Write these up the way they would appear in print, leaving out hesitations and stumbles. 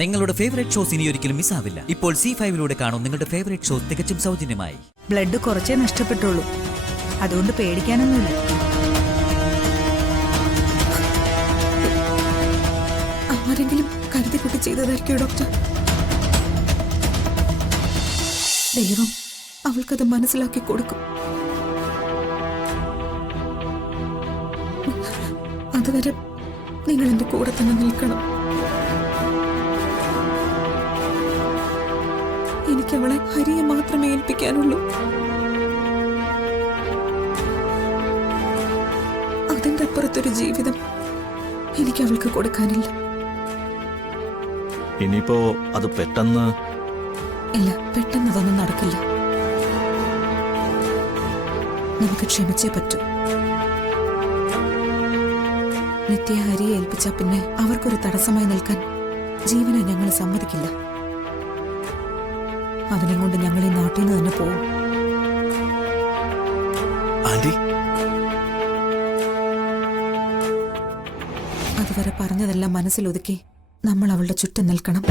നിങ്ങളുടെ favourite shows ഇനി ഒരിക്കലും മിസ്സാവില്ല. ഇപ്പോൾ C5 കാണും നിങ്ങളുടെ ഫേവറേറ്റ് ഷോസ് തികച്ചും സൗജന്യമായി. ബ്ലഡ് കുറച്ചേ നഷ്ടപ്പെട്ടുള്ളൂ, അതുകൊണ്ട് പേടിക്കാനൊന്നുമില്ല. ആരെങ്കിലും കരുതിക്കുട്ടി ചെയ്തതായിരിക്കും ഡോക്ടർ. ദൈവം അവൾക്കത് മനസ്സിലാക്കി കൊടുക്കും. അതുവരെ നിങ്ങൾ എന്റെ കൂടെ തന്നെ നിൽക്കണം. എനിക്ക് അവളെ ഹരിയെ മാത്രമേ ഏൽപ്പിക്കാനുള്ളൂ. അതിന്റെ അപ്പുറത്തൊരു ജീവിതം എനിക്ക് അവൾക്ക് കൊടുക്കാനില്ല. ഇനിയിപ്പോ അത് പെട്ടെന്ന് ഇല്ല, പെട്ടെന്ന് അതൊന്നും നടക്കില്ല. നമുക്ക് ക്ഷമിച്ചേ പറ്റൂ. നിത്യ ഹരിയെ ഏൽപ്പിച്ച പിന്നെ അവർക്കൊരു തടസ്സമായി നിൽക്കാൻ ജീവനെ ഞങ്ങൾ സമ്മതിക്കില്ല. അവനെ കൊണ്ട് ഞങ്ങൾ ഈ നാട്ടിൽ നിന്ന് തന്നെ പോവും. അതുവരെ പറഞ്ഞതെല്ലാം മനസ്സിലൊതുക്കി നമ്മൾ അവളുടെ ചുറ്റും നിൽക്കണം.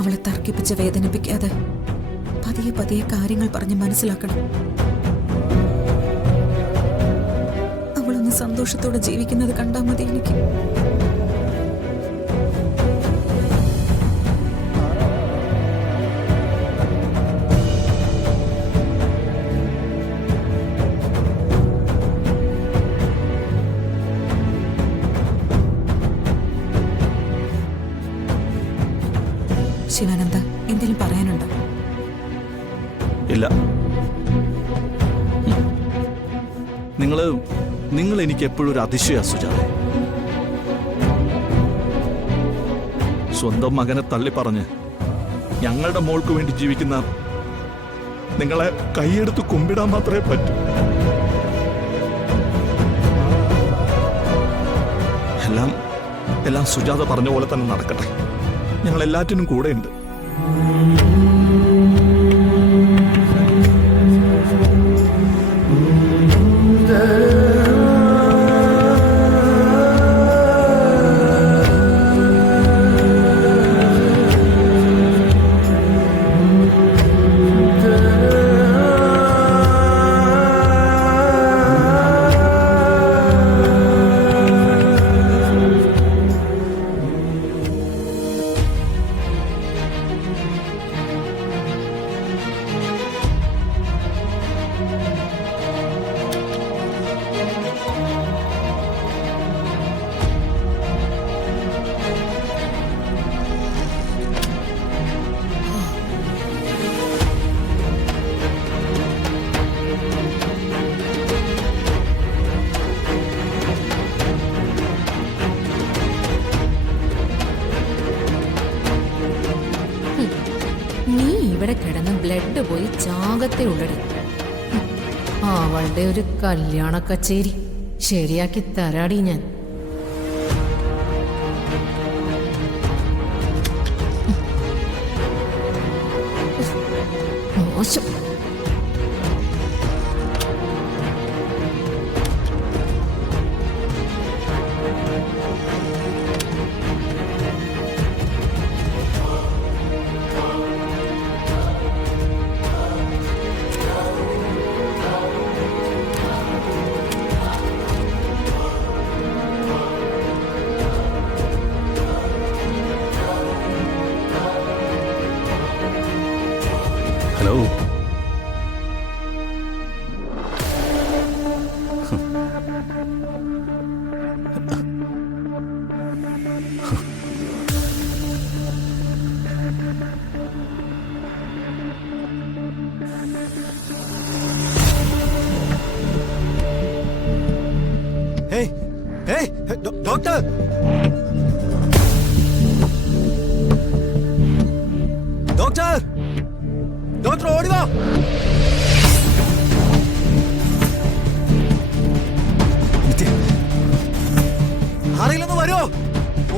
അവളെ തർക്കിപ്പിച്ച് വേദനിപ്പിക്കാതെ പതിയെ പതിയെ കാര്യങ്ങൾ പറഞ്ഞ് മനസ്സിലാക്കണം. അവളൊന്ന് സന്തോഷത്തോടെ ജീവിക്കുന്നത് കണ്ടാൽ മതി എനിക്ക്. ശിവാനന്ദ, എന്തെങ്കിലും പറയാനുണ്ടോ? ഇല്ല. നിങ്ങൾ എനിക്ക് എപ്പോഴും ഒരു അതിശയ സുജാത. സ്വന്തം മകനെ തള്ളി പറഞ്ഞ് ഞങ്ങളുടെ മോൾക്ക് വേണ്ടി ജീവിക്കുന്ന നിങ്ങളെ കൈയെടുത്ത് കുമ്പിടാൻ മാത്രമേ പറ്റൂ. എല്ലാം സുജാത പറഞ്ഞ പോലെ തന്നെ നടക്കട്ടെ. ഞങ്ങൾ എല്ലാറ്റിനും കൂടെയുണ്ട്. നീ ഇവിടെ കിടന്ന് ബ്ലഡ് പോയി ചാകത്തെ ഉള്ളടി. അവളുടെ ഒരു കല്യാണ കച്ചേരി ശരിയാക്കി തരാടി ഞാൻ. മോശം. ഹലോ. ഡോക്ടർ, ഡോക്ടർ, ഡോക്ടർ ഓടിവാ. ആരെങ്കിലും വരുമോ?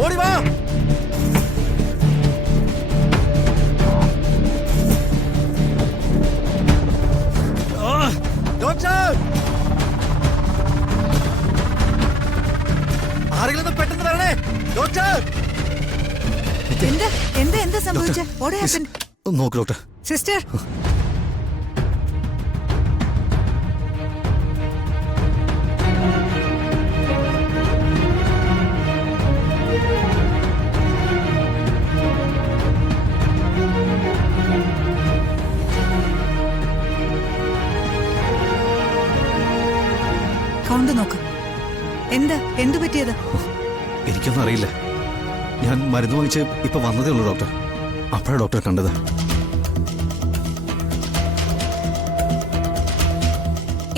ഓടിവാ. ഡോക്ടർ, ആരെങ്കിലും പെട്ടെന്ന് വരണേ. ഡോക്ടർ. എന്താ എന്താ എന്താ സംഭവിച്ച? What happened? നോക്ക് ഡോക്ടർ. സിസ്റ്റർ, കൗണ്ട് നോക്ക്. എന്താ എന്തു പറ്റിയത്? എനിക്കൊന്നും അറിയില്ല. ഞാൻ മരുന്ന് വാങ്ങിച്ച് ഇപ്പൊ വന്നതേ ഉള്ളൂ ഡോക്ടർ. അപ്പോഴാണ് ഡോക്ടറെ കണ്ടത്.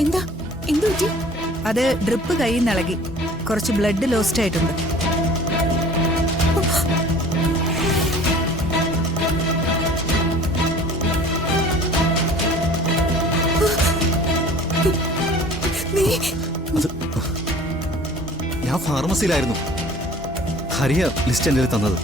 എന്താ എന്തു പറ്റി? അത് ഡ്രിപ്പ് കയ്യിൽ നിളകി. കുറച്ച് ബ്ലഡ് ലോസ്റ്റ് ആയിട്ടുണ്ട്. അത് ഞാൻ ഫാർമസിയിലായിരുന്നു. ഹരിയ ലിസ്റ്റ് എൻ്റെ തന്നത്.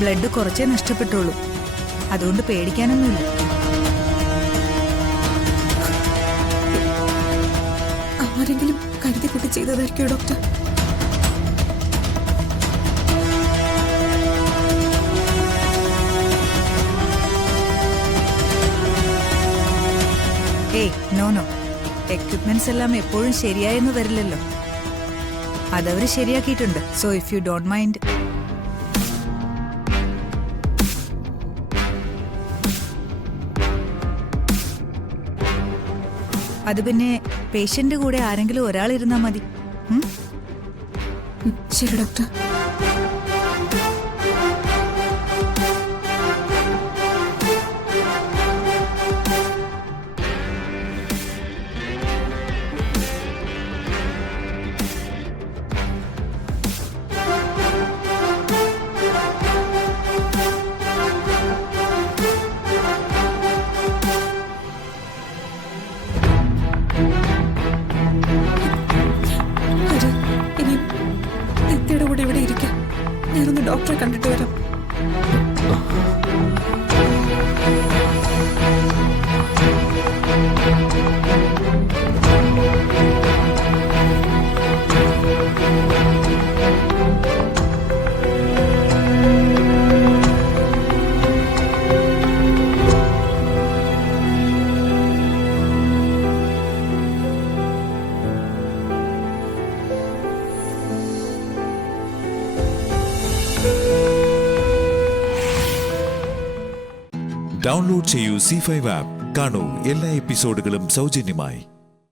ബ്ലഡ് കുറച്ചേ നഷ്ടപ്പെട്ടുള്ളൂ. അതുകൊണ്ട് പേടിക്കാനൊന്നുമില്ല. ആരെങ്കിലും കരുതി കൂട്ടി ചെയ്തതായിരിക്കും ഡോക്ടർ. ഏയ് നോ നോ, എക്വിപ്മെന്റ്സ് എല്ലാം എപ്പോഴും ശരിയായെന്ന് വരില്ലല്ലോ. അതവര് ശരിയാക്കിയിട്ടുണ്ട്. So if you don't mind. അത് പിന്നെ പേഷ്യന്റ് കൂടെ ആരെങ്കിലും ഒരാൾ ഇരുന്നാ മതി. ശരി ഡോക്ടർ. ഇവിടെ ഇരിക്കാം. ഞാനൊന്ന് ഡോക്ടറെ കണ്ടിട്ട് വരാം. ഡൗൺലോഡ് ചെയ്യൂ C5 ആപ്പ്. കാണൂ എല്ലാ എപ്പിസോഡുകളും സൗജന്യമായി.